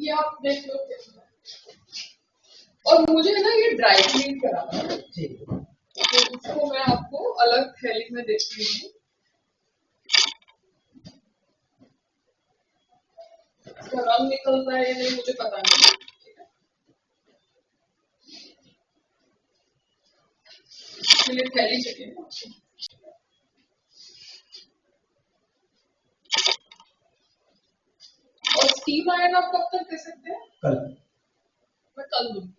ये आप देख लो कैसा है। और मुझे ना ये ड्राई क्लीन कराना है, तो उसको मैं आपको अलग थैली में देखती हूँ। इसका रंग निकलता है या नहीं मुझे पता नहीं। इसलिए थैली चाहिए। और स्टीम आयन आप कब तक दे सकते हैं? कल। मैं कल दूंगी।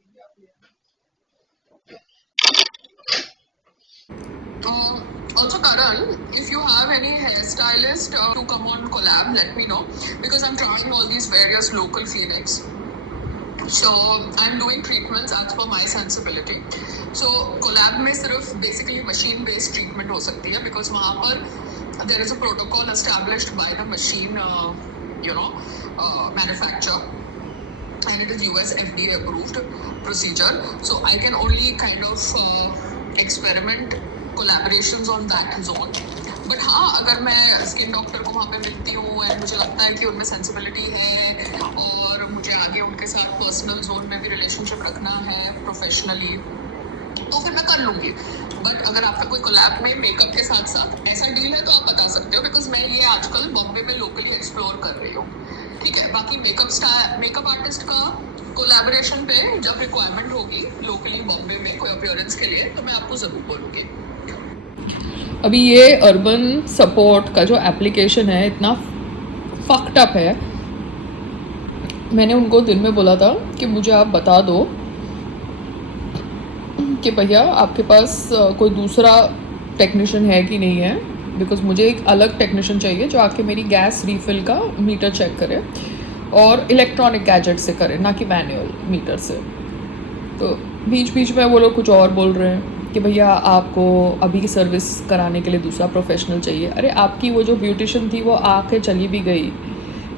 Also, Karan, if you have any hairstylist to come on collab, let me know because I'm trying all these various local clinics. So I'm doing treatments as per my sensibility. So collab में सिर्फ basically machine based treatment हो सकती है because वहाँ पर there is a protocol established by the machine, manufacturer. And it is US FDA approved procedure. So I can only kind of experiment collaborations on that zone. But हाँ, अगर मैं skin doctor को वहाँ पे मिलती हूँ एंड मुझे लगता है कि उनमें सेंसिबिलिटी है और मुझे आगे उनके साथ पर्सनल जोन में भी रिलेशनशिप रखना है प्रोफेशनली, तो फिर मैं कर लूँगी। बट अगर आपका कोई कोलैब में मेकअप के साथ साथ ऐसा डील है तो आप बता सकते हो बिकॉज मैं ये आजकल बॉम्बे में लोकली एक्सप्लोर कर रही हूँ। ठीक है, बाकी मेकअप आर्टिस्ट का कोलैबोरेशन पे जब रिक्वायरमेंट होगी लोकली बॉम्बे में कोई अपीयरेंस के लिए तो मैं आपको ज़रूर बोलूँगी। अभी ये अर्बन सपोर्ट का जो एप्लीकेशन है इतना फक्ड अप है। मैंने उनको दिन में बोला था कि मुझे आप बता दो कि भैया आपके पास कोई दूसरा टेक्नीशियन है कि नहीं है, बिकॉज मुझे एक अलग टेक्नीशियन चाहिए जो आके मेरी गैस रीफिल का मीटर चेक करे और इलेक्ट्रॉनिक गैजेट से करे, ना कि मैनुअल मीटर से। तो बीच बीच में वो लोग कुछ और बोल रहे हैं कि भैया आपको अभी की सर्विस कराने के लिए दूसरा प्रोफेशनल चाहिए। अरे आपकी वो जो ब्यूटिशियन थी वो आके चली भी गई।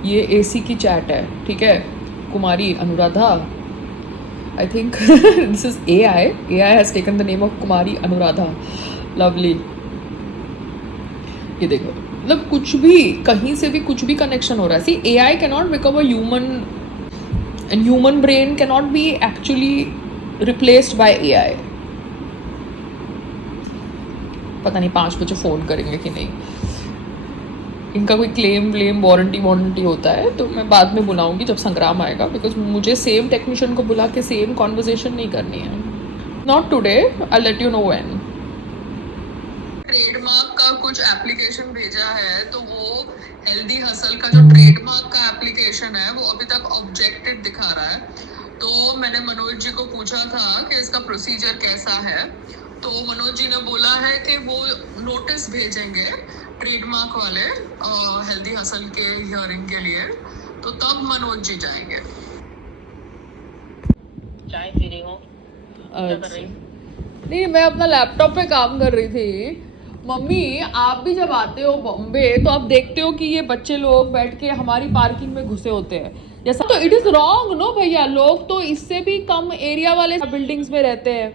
ये एसी की चैट है, ठीक है, Kumari Anuradha. I think this is AI has taken the name of Kumari Anuradha. Lovely. ये देखो, मतलब कुछ भी कहीं से भी कुछ भी कनेक्शन हो रहा है। सी AI cannot become a human and human brain cannot be actually replaced by AI। पता नहीं 5 बजे फ़ोन करेंगे कि नहीं। इनका कोई क्लेम वारंटी होता है तो मैं बाद में बुलाऊंगी जब संग्राम आएगा, बिकॉज मुझे सेम टेक्नीशियन को बुला के सेम कॉन्वर्जेशन नहीं करनी है। Not today, I let you know when. Trademark का कुछ एप्लीकेशन भेजा है तो वो हेल्दी हसल का जो ट्रेडमार्क का एप्लीकेशन है वो अभी तक ऑब्जेक्टेड दिखा रहा है। तो मैंने मनोज जी को पूछा था कि इसका प्रोसीजर कैसा है, तो मनोज जी ने बोला है कि वो नोटिस भेजेंगे ट्रेडमार्क वाले हेल्दी हसल के हियरिंग के लिए, तो तब मनोज जी जाएंगे। चाय पी रही हो? क्या कर रही? नहीं, मैं अपना लैपटॉप पे काम कर रही थी। मम्मी, आप भी जब आते हो बॉम्बे तो आप देखते हो कि ये बच्चे लोग बैठ के हमारी पार्किंग में घुसे होते हैं जैसा। तो इट इज़ रॉन्ग नो भैया, लोग तो इससे भी कम एरिया वाले बिल्डिंग्स में रहते हैं,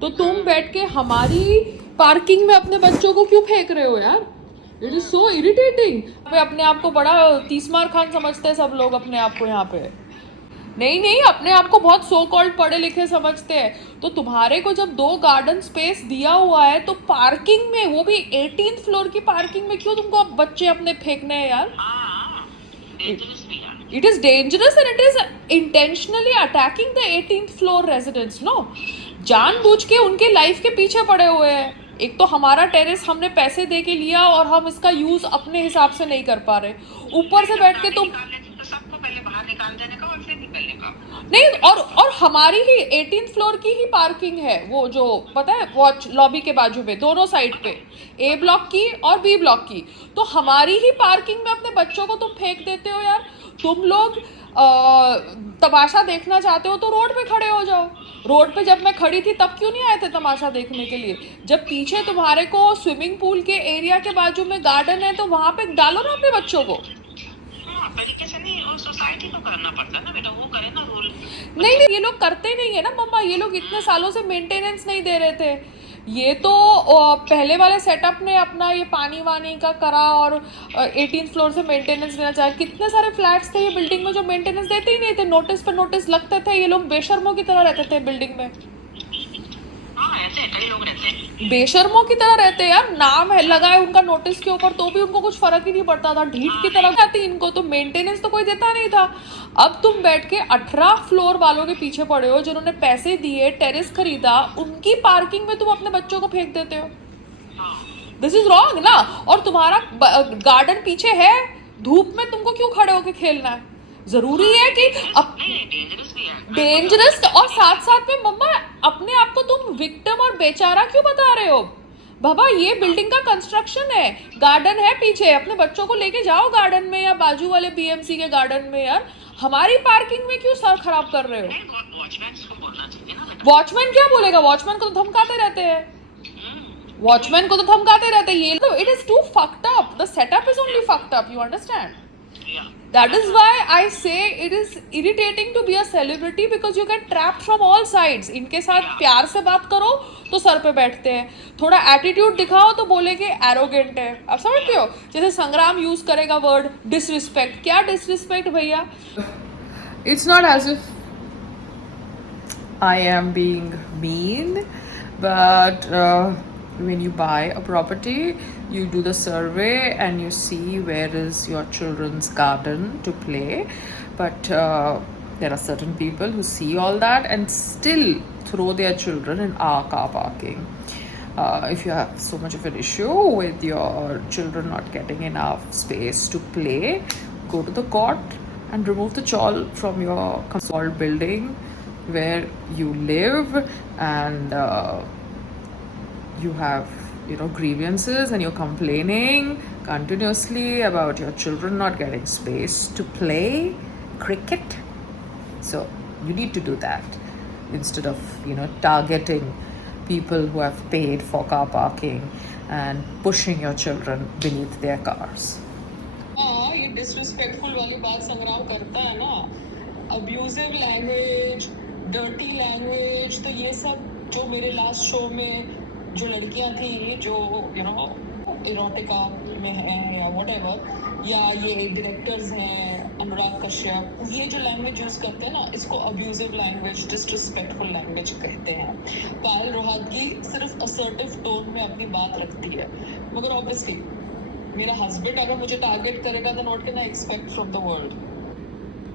तो तुम बैठ के हमारी पार्किंग में अपने बच्चों को क्यों फेंक रहे हो यार? It is so irritating. अपने आप को बड़ा तीसमार खान समझते हैं सब लोग अपने आप को यहाँ पे। नहीं, अपने आप को बहुत सो कॉल्ड पढ़े लिखे समझते हैं। तो तुम्हारे को जब 2 गार्डन स्पेस दिया हुआ है तो पार्किंग में, वो भी 18th फ्लोर की पार्किंग में क्यों तुमको बच्चे अपने फेंकने हैं यार? It is dangerous and it is intentionally attacking the 18th floor residents. No, जानबूझ के उनके लाइफ के पीछे पड़े हुए हैं। एक तो हमारा टेरेस हमने पैसे दे के लिया और हम इसका यूज अपने हिसाब से नहीं कर पा रहे, ऊपर से बैठ के तुम सबको पहले बाहर निकाल देने का और फिर निकलने का नहीं। और हमारी ही 18th फ्लोर की ही पार्किंग है, वो जो पता है वॉच लॉबी के बाजू में दोनों साइड पे, A ब्लॉक की और B ब्लॉक की। तो हमारी ही पार्किंग में अपने बच्चों को तुम फेंक देते हो यार। तुम लोग तमाशा देखना चाहते हो तो रोड पे खड़े हो जाओ। रोड पे जब मैं खड़ी थी तब क्यों नहीं आए थे तमाशा देखने के लिए? जब पीछे तुम्हारे को स्विमिंग पूल के एरिया के बाजू में गार्डन है तो वहां पे डालो ना अपने बच्चों को। तरीके से नहीं, और सोसाइटी को करना पड़ता है ना बेटा, वो करे ना रूल। नहीं, ये लोग करते नहीं है ना मम्मा। ये लोग इतने सालों से मेंटेनेंस नहीं दे रहे थे। ये तो पहले वाले सेटअप ने अपना ये पानी वानी का करा और 18th फ्लोर से मेंटेनेंस देना चाहे। कितने सारे फ्लैट्स थे ये बिल्डिंग में जो मेंटेनेंस देते ही नहीं थे, नोटिस पे नोटिस लगते थे, ये लोग बेशर्मों की तरह रहते थे बिल्डिंग में। हाँ ऐसे कई लोग रहते हैं। बेशर्मों की तरह रहते हैं यार, नाम है लगा है उनका नोटिस के ऊपर तो भी उनको कुछ फर्क ही नहीं पड़ता था, ढीठ की तरह आती इनको तो मेंटेनेंस तो कोई देता नहीं था। अब तुम बैठ के 18 फ्लोर वालों के पीछे पड़े हो जिन्होंने पैसे दिए, टेरेस खरीदा, उनकी पार्किंग में तुम अपने बच्चों को फेंक देते हो। दिस इज रॉन्ग ना। और तुम्हारा गार्डन पीछे है, धूप में तुमको क्यों खड़े होके खेलना है? जरूरी है कि डेंजरस भी है। डेंजरस और साथ साथ में मम्मा अपने आप को तुम विक्टिम और बेचारा क्यों बता रहे हो? बाबा ये बिल्डिंग का कंस्ट्रक्शन है, गार्डन है पीछे, अपने बच्चों को लेके जाओ गार्डन में या बाजू वाले बीएमसी के गार्डन में। यार हमारी पार्किंग में क्यों सर खराब कर रहे हो? वॉचमैन को बोलना चाहिए ना। वॉचमैन क्या बोलेगा? वॉचमैन को तो धमकाते रहते हैं, वॉचमैन को तो धमकाते रहते हैं। ये तो it is too fucked up, the setup is only fucked up, you understand? That is why I say it is irritating to be a celebrity because you get trapped from all sides. इनके साथ प्यार से बात करो तो sir पे बैठते हैं, थोड़ा एटीट्यूड दिखाओ तो बोलेंगे एरोगेंट है। आप समझते हो? जैसे संग्राम यूज करेगा वर्ड डिसरिस्पेक्ट। क्या डिसरिस्पेक्ट भैया? It's not as if I am being mean, but when you buy a property, you do the survey and you see where is your children's garden to play. But there are certain people who see all that and still throw their children in our car parking. If you have so much of an issue with your children not getting enough space to play, go to the court and remove the chawl from your console building where you live, and you have grievances and you're complaining continuously about your children not getting space to play cricket. So you need to do that instead of targeting people who have paid for car parking and pushing your children beneath their cars. हाँ ये disrespectful वाली बात संग्राम करता है ना, abusive language, dirty language, तो ये सब जो मेरे लास्ट शो में जो लड़कियां थी जो इरोटिका में हैं या व्हाटएवर, या ये डायरेक्टर्स हैं अनुराग कश्यप, ये जो लैंग्वेज यूज करते हैं ना, इसको अब्यूजिव लैंग्वेज, डिसरिस्पेक्टफुल लैंग्वेज कहते हैं। पायल रोहतगी सिर्फ असर्टिव टोन में अपनी बात रखती है, मगर ऑब्वियसली मेरा हस्बैंड अगर मुझे टारगेट करेगा तो what can I expect from the world?